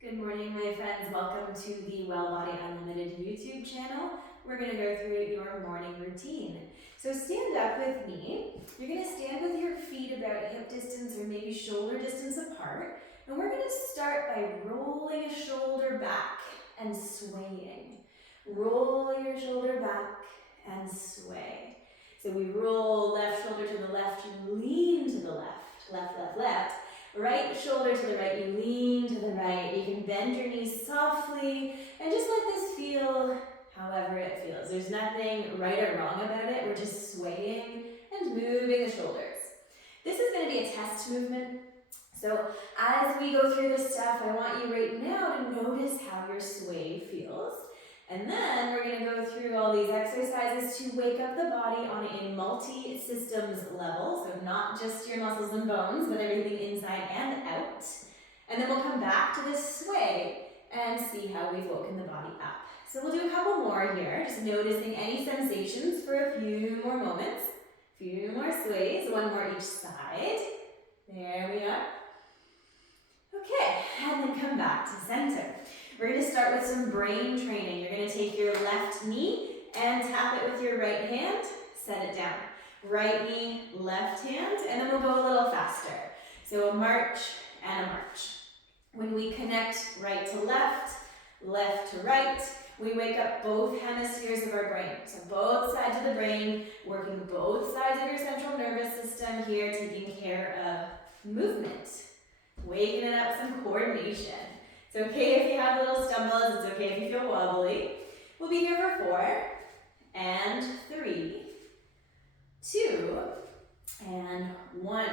Good morning, my friends. Welcome to the Wellbody Unlimited YouTube channel. We're going to go through your morning routine. So stand up with me. You're going to stand with your feet about hip distance or maybe shoulder distance apart. And we're going to start by rolling a shoulder back and swaying. Roll your shoulder back and sway. So we roll left shoulder to the left, you lean to the left, left, left, left. Right shoulder to the right, you lean to the right. You can bend your knees softly and just let this feel however it feels. There's nothing right or wrong about it. We're just swaying and moving the shoulders. This is going to be a test movement. So as we go through this stuff, I want you right now to notice how your sway feels. And then we're going to go through all these exercises to wake up the body on a multi-systems level. So not just your muscles and bones, but everything inside and out. And then we'll come back to this sway and see how we've woken the body up. So we'll do a couple more here, just noticing any sensations for a few more moments. A few more sways, one more each side. There we are. Okay, and then come back to center. We're going to start with some brain training. You're going to take your left knee and tap it with your right hand. Set it down. Right knee, left hand, and then we'll go a little faster. So a march and a march. When we connect right to left, left to right, we wake up both hemispheres of our brain. So both sides of the brain, working both sides of your central nervous system here, taking care of movement. Waking it up, some coordination. It's okay if you have little stumbles, it's okay if you feel wobbly. We'll be here for 4, and 3, 2, and 1.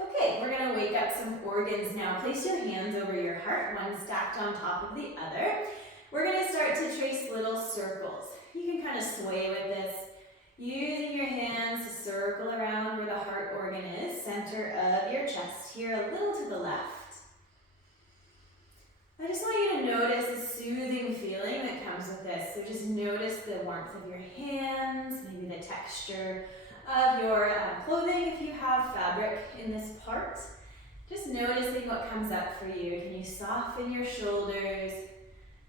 Okay, we're going to wake up some organs now. Place your hands over your heart, one stacked on top of the other. We're going to start to trace little circles. You can kind of sway with this, using your hands to circle around where the heart organ is, center of your chest, here a little to the left. I just want you to notice the soothing feeling that comes with this. So just notice the warmth of your hands, maybe the texture of your clothing if you have fabric in this part. Just noticing what comes up for you. Can you soften your shoulders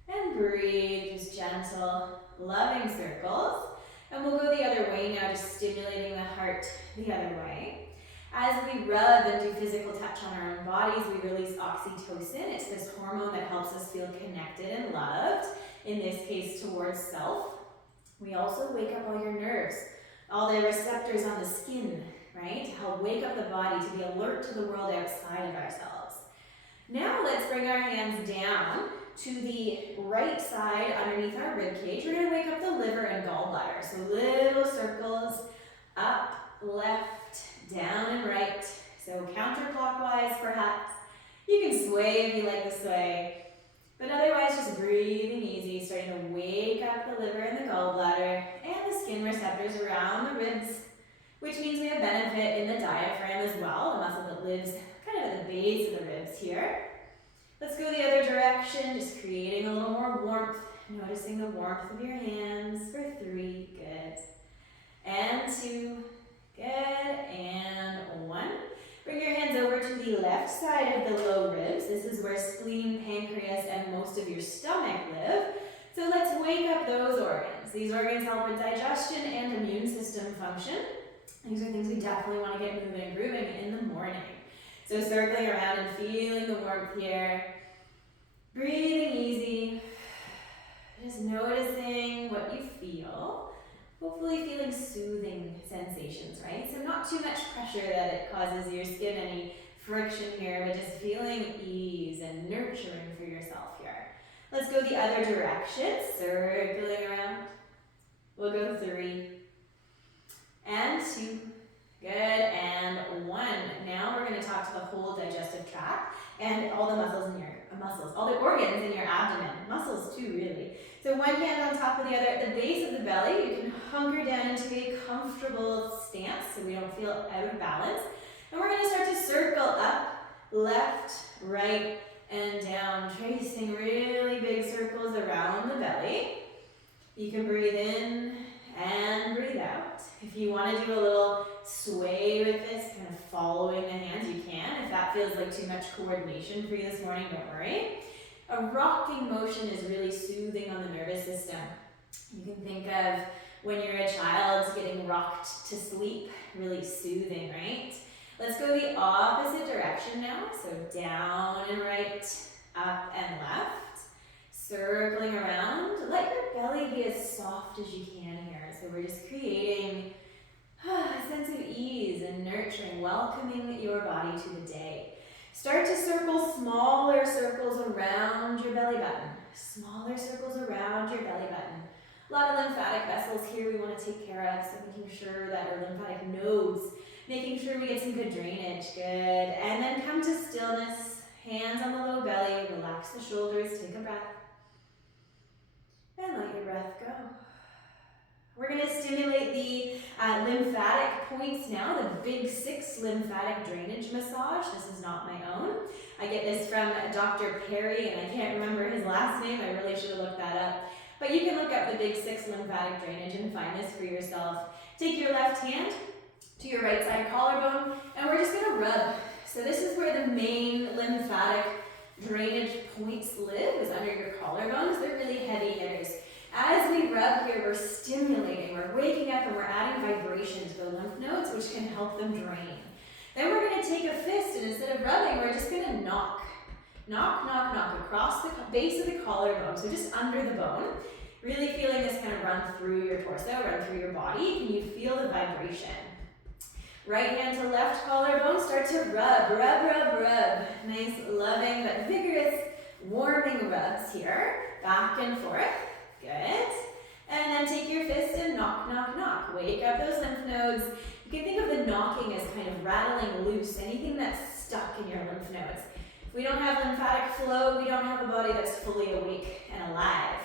and breathe, just gentle, loving circles. And we'll go the other way now, just stimulating the heart the other way. As we rub and do physical touch on our own bodies, we release oxytocin. It's this hormone that helps us feel connected and loved, in this case towards self. We also wake up all your nerves, all the receptors on the skin, right? To help wake up the body, to be alert to the world outside of ourselves. Now let's bring our hands down to the right side underneath our rib cage. We're going to wake up the liver and gallbladder. So little circles, up, left, down and right, so counterclockwise perhaps. You can sway if you like the sway, but otherwise just breathing easy, starting to wake up the liver and the gallbladder and the skin receptors around the ribs, which means we have benefit in the diaphragm as well, the muscle that lives kind of at the base of the ribs here. Let's go the other direction, just creating a little more warmth, noticing the warmth of your hands for 3, good, and 2, good, and 1. Bring your hands over to the left side of the low ribs. This is where spleen, pancreas, and most of your stomach live. So let's wake up those organs. These organs help with digestion and immune system function. These are things we definitely want to get moving and grooving in the morning. So circling around and feeling the warmth here. Breathing easy. Just noticing what you feel. Hopefully feeling soothing sensations, right? So not too much pressure that it causes your skin any friction here, but just feeling ease and nurturing for yourself here. Let's go the other direction, circling around. We'll go 3, and 2, good, and 1. Now we're going to talk to the whole digestive tract and all the muscles in your all the organs in your abdomen, muscles too, really. So one hand on top of the other at the base of the belly. You can hunker down into a comfortable stance so we don't feel out of balance. And we're going to start to circle up, left, right, and down, tracing really big circles around the belly. You can breathe in and breathe out. If you want to do a little sway with this, kind of following the hands, you can. If that feels like too much coordination for you this morning, don't worry. A rocking motion is really soothing on the nervous system. You can think of when you're a child getting rocked to sleep, really soothing, right? Let's go the opposite direction now. So down and right, up and left. Circling around. Let your belly be as soft as you can here. So we're just creating a sense of ease and nurturing, welcoming your body to the day. Start to circle smaller circles around your belly button. Smaller circles around your belly button. A lot of lymphatic vessels here we want to take care of, so making sure that our lymphatic nodes, making sure we get some good drainage. Good. And then come to stillness. Hands on the low belly. Relax the shoulders. Take a breath. And let your breath go. We're going to stimulate the lymphatic points now, the big 6 lymphatic drainage massage. This is not my own. I get this from Dr. Perry, and I can't remember his last name. I really should have looked that up. But you can look up the big 6 lymphatic drainage and find this for yourself. Take your left hand to your right side collarbone, and we're just going to rub. So this is where the main lymphatic drainage points live, is under your collarbones. They're really heavy hitters. As we rub here, we're stimulating, we're waking up, and we're adding vibration to the lymph nodes, which can help them drain. Then we're going to take a fist, and instead of rubbing, we're just going to knock. Knock, knock, knock across the base of the collarbone, so just under the bone. Really feeling this kind of run through your torso, run through your body. Can you feel the vibration? Right hand to left collarbone, start to rub, rub, rub, rub. Nice, loving, but vigorous, warming rubs here. Back and forth. Good. And then take your fist and knock, knock, knock. Wake up those lymph nodes. You can think of the knocking as kind of rattling loose anything that's stuck in your lymph nodes. If we don't have lymphatic flow, we don't have a body that's fully awake and alive.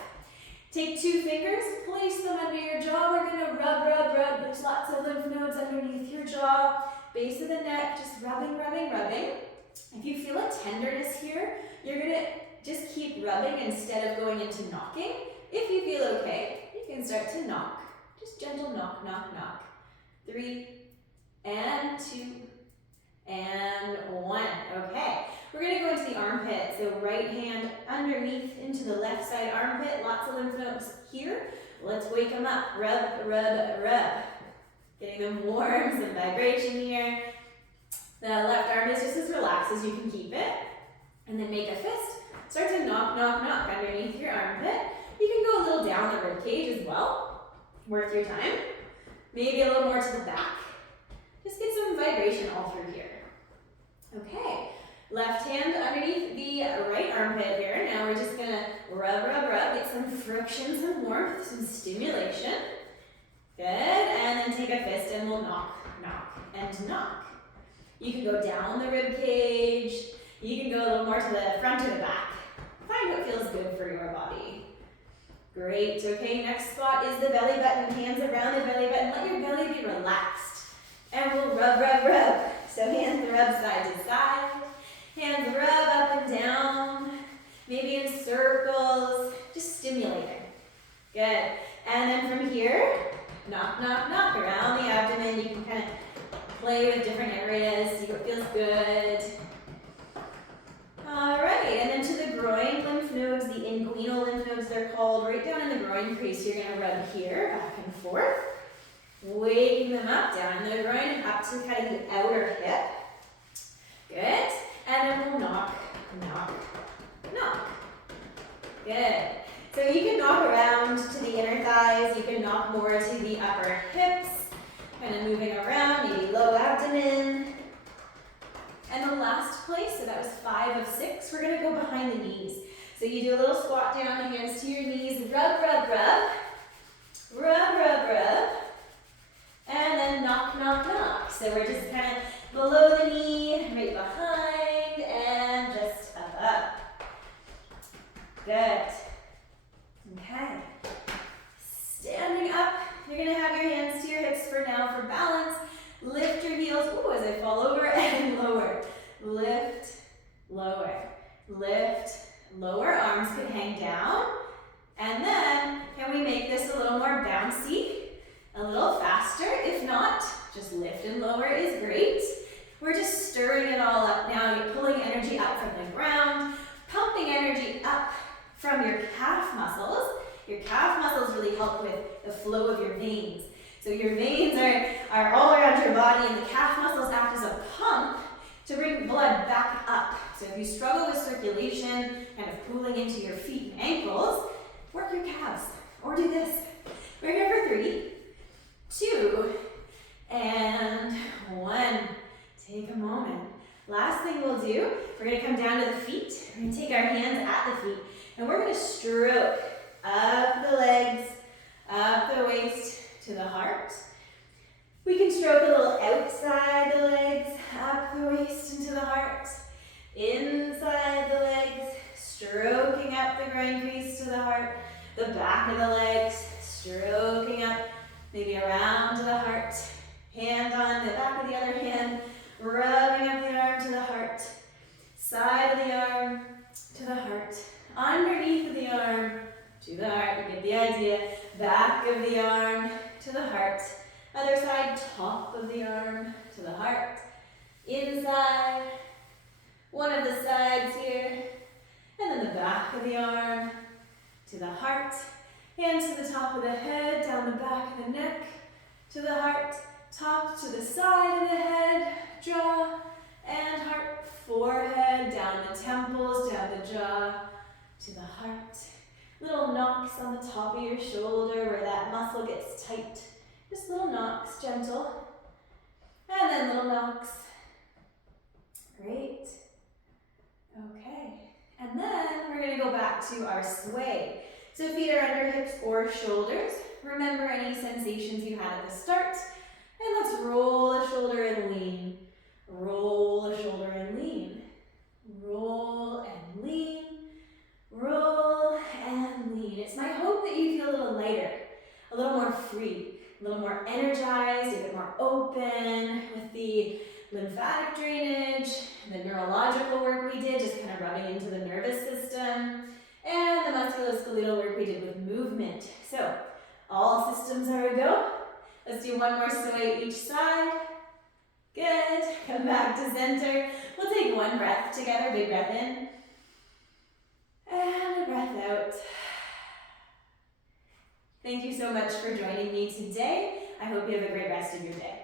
Take 2 fingers, place them under your jaw. We're going to rub, rub, rub. There's lots of lymph nodes underneath your jaw. Base of the neck, just rubbing, rubbing, rubbing. If you feel a tenderness here, you're going to just keep rubbing instead of going into knocking. If you feel okay, you can start to knock. Just gentle knock, knock, knock. 3 and 2 and 1. Okay. We're going to go into the armpit. So right hand underneath into the left side armpit. Lots of lymph nodes here. Let's wake them up. Rub, rub, rub. Getting them warm, some vibration here. The left arm is just as relaxed as you can keep it. And then make a fist. Start to knock, knock, knock underneath your armpit. You can go a little down the rib cage as well. Worth your time. Maybe a little more to the back. Just get some vibration all through here. Okay. Left hand underneath the right armpit here. Now we're just going to rub, rub, rub. Get some friction, some warmth, some stimulation. Good. And then take a fist and we'll knock, knock, and knock. You can go down the rib cage. You can go a little more to the front or the back. Find what feels good for your body. Great. Okay, next spot is the belly button. Hands around the belly button. Let your belly be relaxed. And we'll rub, rub, rub. So hands rub side to side. Hands rub up and down. Maybe in circles. Just stimulating. Good. And then from here, knock, knock, knock around the abdomen. You can kind of play with different areas. See what feels good. Alright, and then to the groin lymph nodes, the inguinal lymph nodes they're called, right down in the groin crease. You're going to rub here, back and forth, waking them up, down in the groin and up to kind of the outer hip. Good. And then we'll knock, knock, knock. Good. So you can knock around to the inner thighs, you can knock more to the upper hips, kind of moving around, maybe low abdomen. And the last place, so that was 5 of 6, we're going to go behind the knees. So you do a little squat down, hands to your knees, rub, rub, rub, rub, rub, rub, and then knock, knock, knock. So we're just kind of below the knee, right behind, and just up, up. Good. Okay. Standing up, you're going to have your hands to your hips for now for balance. Lift your heels, ooh, as I fall over and lower. Lift, lower, lift, lower. Arms can hang down. And then, can we make this a little more bouncy, a little faster? If not, just lift and lower is great. We're just stirring it all up now. You're pulling energy up from the ground, pumping energy up from your calf muscles. Your calf muscles really help with the flow of your veins. So your veins are all around your body, and the calf muscles act as a pump to bring blood back up. So if you struggle with circulation, kind of pooling into your feet and ankles, work your calves. Or do this. We're here for 3, 2, and 1. Take a moment. Last thing we'll do, we're going to come down to the feet. We're going to take our hands at the feet, and we're going to stroke up the legs, up the waist to the heart. We can stroke a little outside the legs, up the waist into the heart, inside the legs, stroking up the groin crease to the heart, the back of the legs, stroking up, maybe around to the heart, hand on the back of the other hand, rubbing up the arm to the heart, side of the arm to the heart, underneath the arm to the heart, you get the idea, back of the arm to the heart, other side, top of the arm to the heart, inside, one of the sides here, and then the back of the arm to the heart, hands to the top of the head, down the back of the neck, to the heart, top to the side of the head, jaw, and heart, forehead, down the temples, down the jaw, to the heart. Little knocks on the top of your shoulder where that muscle gets tight. Just little knocks, gentle. And then little knocks. Great. Okay. And then we're going to go back to our sway. So feet are under hips or shoulders. Remember any sensations you had at the start. And let's roll a shoulder and lean. Roll a shoulder and lean. Roll and lean. Roll and lean. It's my hope that you feel a little lighter, a little more free, a little more energized, a bit more open with the lymphatic drainage, the neurological work we did, just kind of rubbing into the nervous system, and the musculoskeletal work we did with movement. So, all systems are a go. Let's do one more sway each side. Good. Come back to center. We'll take one breath together. Big breath in. And a breath out. Thank you so much for joining me today. I hope you have a great rest of your day.